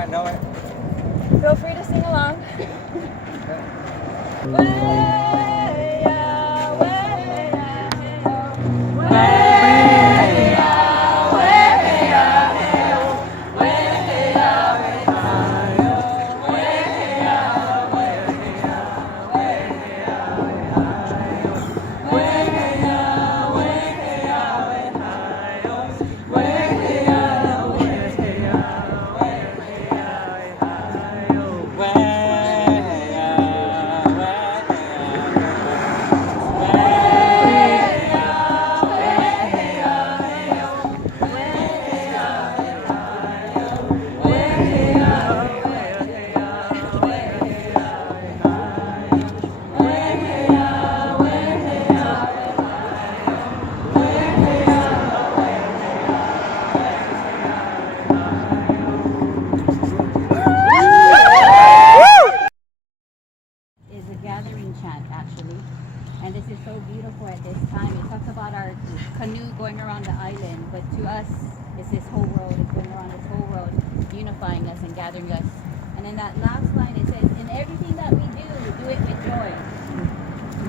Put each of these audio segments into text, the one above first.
might know it. Feel free to sing along. Is a gathering chant actually, and this is so beautiful at this time. It talks about our canoe going around the island, but to us it's this whole world. It's going around this whole world, unifying us and gathering us. And in that last line it says, in everything that we do it with joy.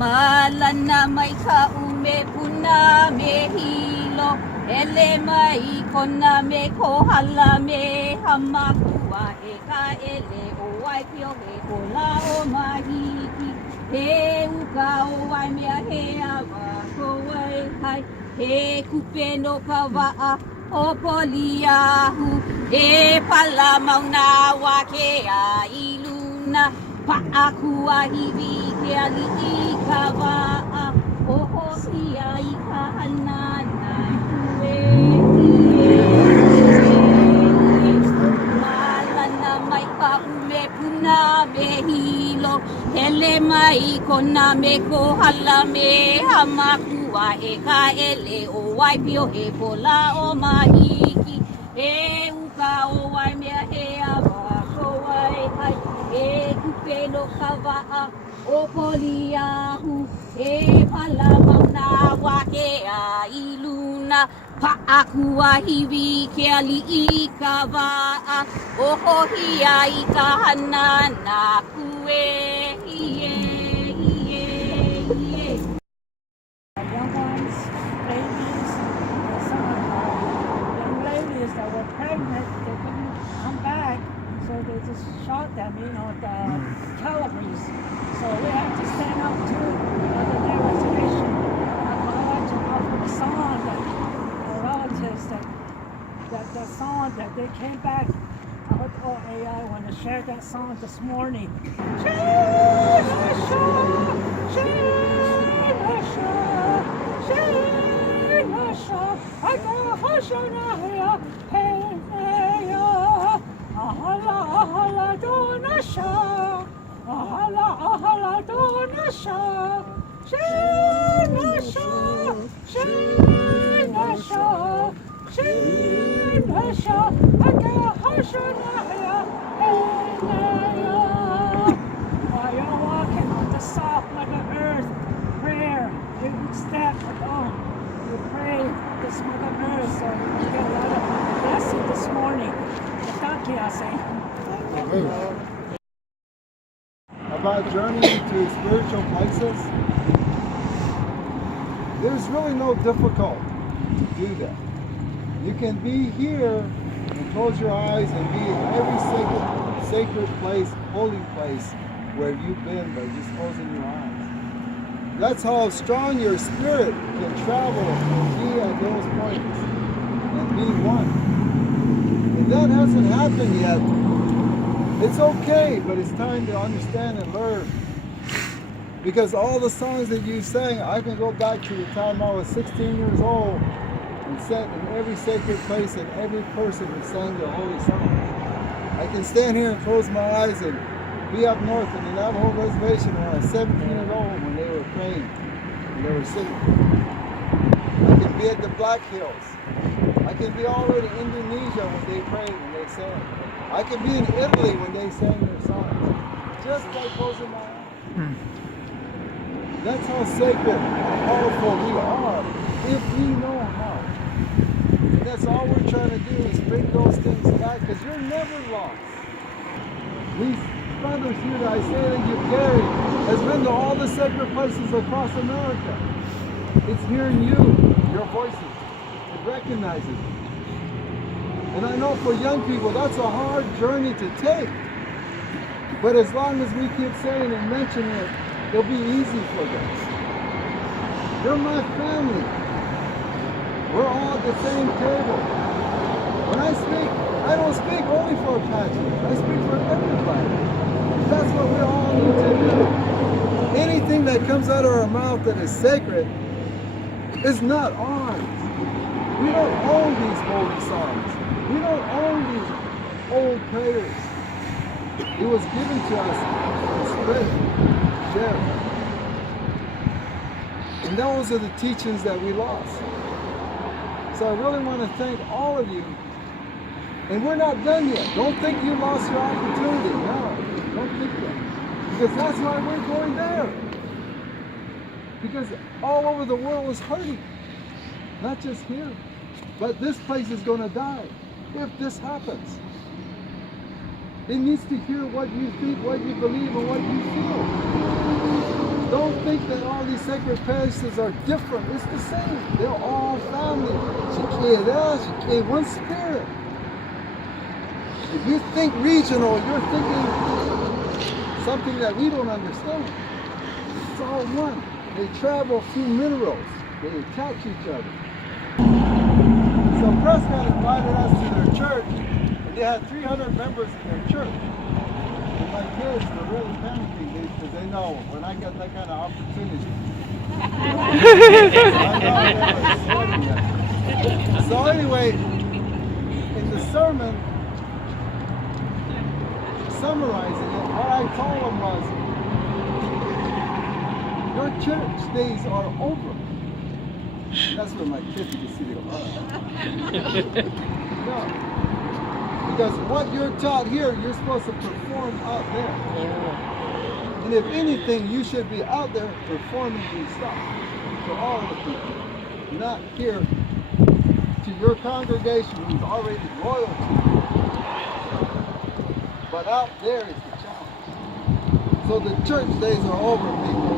Malana mai ka ume puna me hilo, ele mai kona me kohala me hamakua e ka ele o wai pio he kola o mahiki, he uka o wai mea he awa ko wai hai, he kupe no ka waa o poliahu, e pala mauna wa ke a iluna, Paakua hivi ke ali I ka waa, oho ia I ka hanana malana mai ka ume puna me hilo, hele mai kona me kohala me hamakua e ka ele o waipio he pola o mahiki, e uka o wai mea he awa ko wai hai, e kupe no ka waa o poliahu, e pala mauna wa ke a iluna, paakua hivi ke ali I ka waa, oho hia I ka hanana kue hie hie. Young ones, babies, and some of young ladies that were pregnant, they couldn't come back, so they just shot them, the calibers. So we have to stand up to their reservation. I'd like to offer a song that our relatives, that song that they came back. I hope OAI want to share that song this morning. While you're walking on the soft Mother Earth, prayer, every step along, you pray this Mother Earth so you get a lot of blessing this morning. Thank you, I say. About journeying to spiritual places, there's really no difficulty to do that. You can be here and close your eyes and be in every sacred place, holy place where you've been by just closing your eyes. That's how strong your spirit can travel and be at those points and be one. If that hasn't happened yet, it's okay, but it's time to understand and learn. Because all the songs that you sang, I can go back to the time I was 16 years old and sat in every sacred place and every person who sang their holy song. I can stand here and close my eyes and be up north in the Navajo reservation when I was 17 years old when they were praying and they were singing. I can be at the Black Hills. I can be all the way to Indonesia when they prayed and they sang. I can be in Italy when they sang their songs, just by closing my eyes. That's how sacred and powerful we are, if we know how. And that's all we're trying to do is bring those things back, because you're never lost. These feathers here that I say that you carry has been to all the sacred places across America. It's hearing you, your voices. It recognizes it. And I know for young people, that's a hard journey to take. But as long as we keep saying and mentioning it, it'll be easy for them. You're my family. We're all at the same table. When I speak, I don't speak only for Apaches. I speak for everybody. That's what we all need to do. Anything that comes out of our mouth that is sacred is not ours. We don't own these holy songs. We don't own these old prayers. It was given to us to spread, share. And those are the teachings that we lost. So I really want to thank all of you. And we're not done yet. Don't think you lost your opportunity. No, don't think that. Because that's why we're going there. Because all over the world is hurting. Not just here. But this place is going to die if this happens. It needs to hear what you think, what you believe, and what you feel. Don't think that all these sacred places are different. It's the same. They're all family. One spirit. If you think regional, you're thinking something that we don't understand. It's all one. They travel through minerals. They attach each other. So Prescott invited us to their church, and they had 300 members in their church. And my kids were really panicking because they know when I get that kind of opportunity. I know they were sweating that. So anyway, in the sermon, summarizing it, what I told them was, your church days are over. That's what my kids used to go, No. Because what you're taught here, you're supposed to perform out there. And if anything, you should be out there performing these stuff for all the people. Not here to your congregation who's already loyal to you. But out there is the challenge. So the church days are over, people.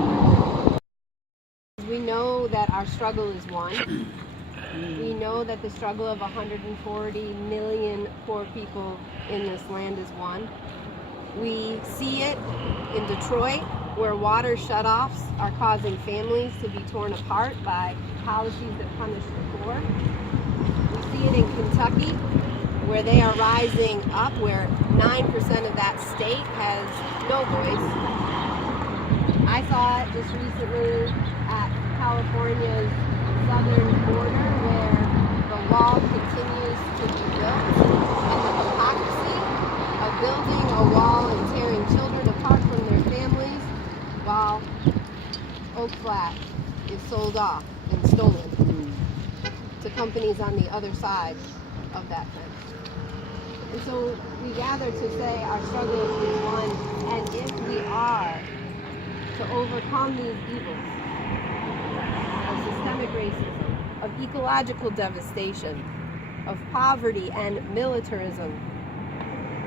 We know that our struggle is one. We know that the struggle of 140 million poor people in this land is one. We see it in Detroit, where water shutoffs are causing families to be torn apart by policies that punish the poor. We see it in Kentucky, where they are rising up, where 9% of that state has no voice. I saw it just recently at California's southern border, where the wall continues to be built, and the hypocrisy of building a wall and tearing children apart from their families while Oak Flat is sold off and stolen to companies on the other side of that fence. And so we gather to say our struggle is one, and if we are to overcome these evils of systemic racism, of ecological devastation, of poverty and militarism,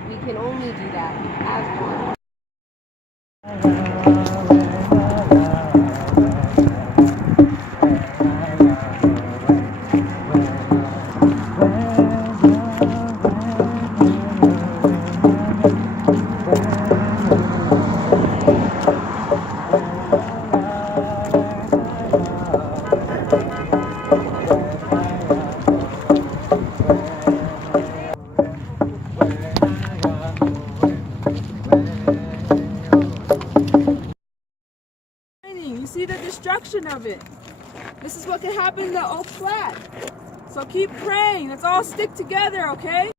we can only do that as one. You see the destruction of it. This is what can happen in the Oak Flat. So keep praying. Let's all stick together, okay?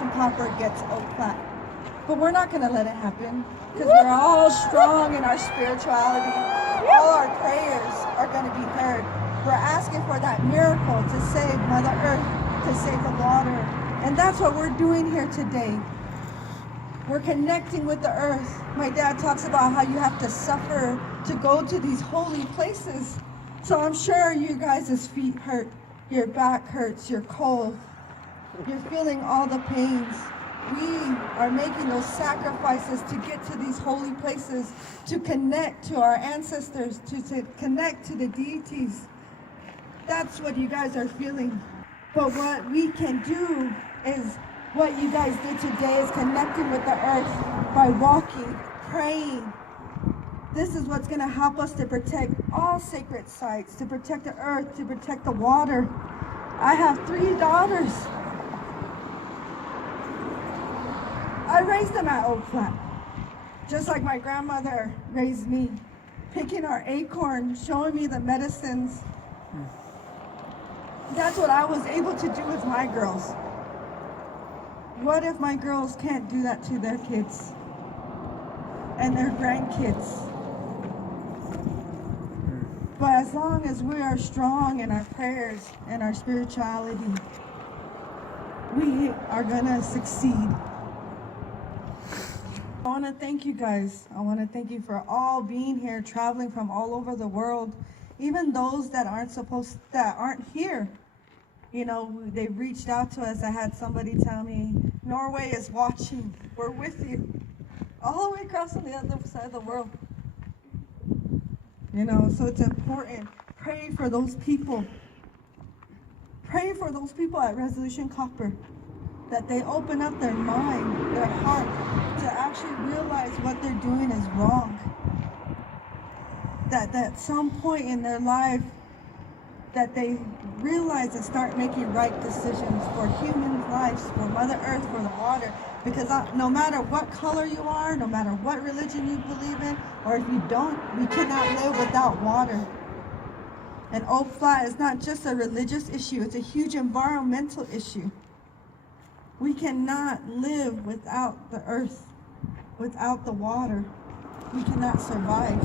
Resolution Copper gets Oak Flat. But we're not going to let it happen because we're all strong in our spirituality. All our prayers are going to be heard. We're asking for that miracle to save Mother Earth, to save the water. And that's what we're doing here today. We're connecting with the earth. My dad talks about how you have to suffer to go to these holy places. So I'm sure you guys' feet hurt, your back hurts, you're cold, you're feeling all the pains. We are making those sacrifices to get to these holy places, to connect to our ancestors, to connect to the deities. That's what you guys are feeling. But what we can do is what you guys did today, is connecting with the earth by walking, praying. This is what's going to help us to protect all sacred sites, to protect the earth, to protect the water. I have 3 daughters. I raised them at Oak Flat, just like my grandmother raised me, picking our acorn, showing me the medicines. That's what I was able to do with my girls. What if my girls can't do that to their kids and their grandkids? But as long as we are strong in our prayers and our spirituality, we are gonna succeed. I want to thank you guys. I want to thank you for all being here, traveling from all over the world, even those that aren't here. You know, they reached out to us. I had somebody tell me, Norway is watching. We're with you. All the way across on the other side of the world. You know, so it's important. Pray for those people. Pray for those people at Resolution Copper, that they open up their mind, their heart, to actually realize what they're doing is wrong. That at some point in their life, that they realize and start making right decisions for human lives, for Mother Earth, for the water. Because no matter what color you are, no matter what religion you believe in, or if you don't, we cannot live without water. And Oak Flat is not just a religious issue, it's a huge environmental issue. We cannot live without the earth, without the water. We cannot survive.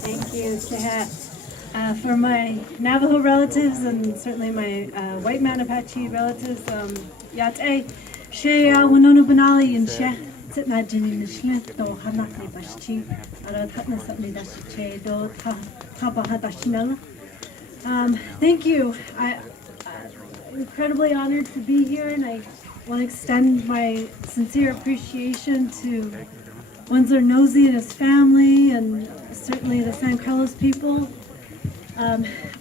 Thank you, Tehat. For my Navajo relatives and certainly my white man Apache relatives, Yate, She Wanono Banali and She Titna Jini Nishlet, Do Hanakli Bashchi, Aratna Satni Dashi, Do Taba Hadashinella. Thank you. I'm incredibly honored to be here, and I want to extend my sincere appreciation to Winslow Nosey and his family, and certainly the San Carlos people.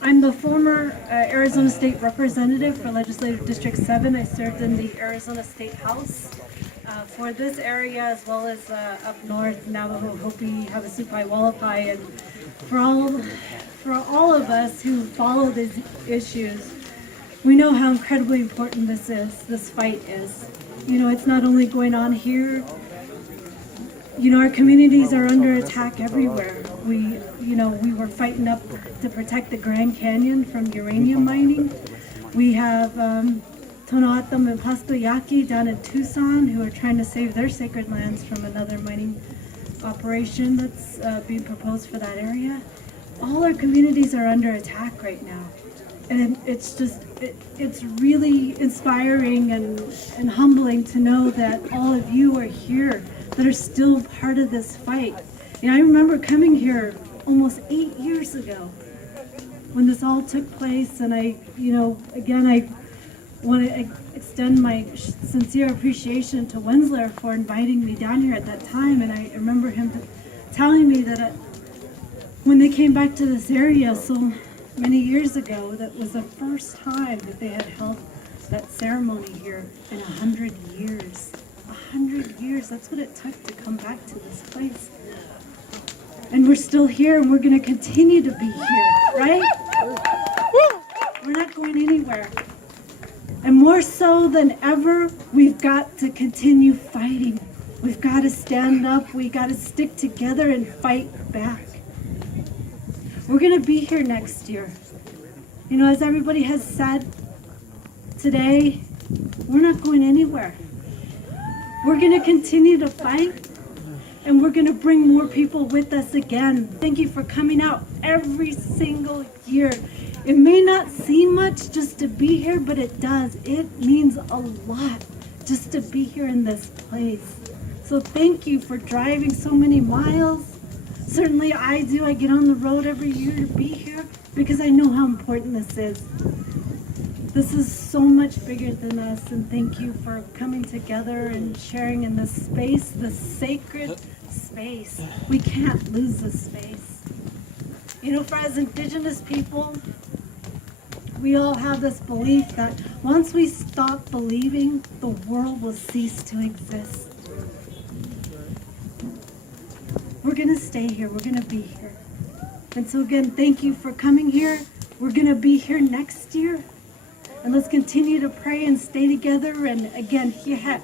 I'm the former Arizona State Representative for Legislative District 7. I served in the Arizona State House for this area, as well as up north, Navajo, Hopi, Havasupai, Wallapai, and for all of us who follow these issues, we know how incredibly important this fight is. You know, it's not only going on here. You know, our communities are under attack everywhere. We were fighting up to protect the Grand Canyon from uranium mining. We have Tonoatam and Paspayaki down in Tucson who are trying to save their sacred lands from another mining operation that's being proposed for that area. All our communities are under attack right now. And it's really inspiring and humbling to know that all of you are here that are still part of this fight. You know, I remember coming here almost 8 years ago when this all took place, and I want to extend my sincere appreciation to Wensler for inviting me down here at that time. And I remember him telling me that when they came back to this area so many years ago, that was the first time that they had held that ceremony here in 100 years. 100 years, that's what it took to come back to this place. And we're still here, and we're going to continue to be here, right? We're not going anywhere. And more so than ever, we've got to continue fighting. We've got to stand up, we got to stick together and fight back. We're going to be here next year. You know, as everybody has said today, we're not going anywhere. We're going to continue to fight, and we're going to bring more people with us again. Thank you for coming out every single year. It may not seem much just to be here, but it does. It means a lot just to be here in this place. So thank you for driving so many miles. Certainly I do. I get on the road every year to be here because I know how important this is. This is so much bigger than us, and thank you for coming together and sharing in this space, this sacred space. We can't lose this space. You know, for as Indigenous people, we all have this belief that once we stop believing, the world will cease to exist. We're going to stay here. We're going to be here. And so again, thank you for coming here. We're going to be here next year. And let's continue to pray and stay together. And again, here.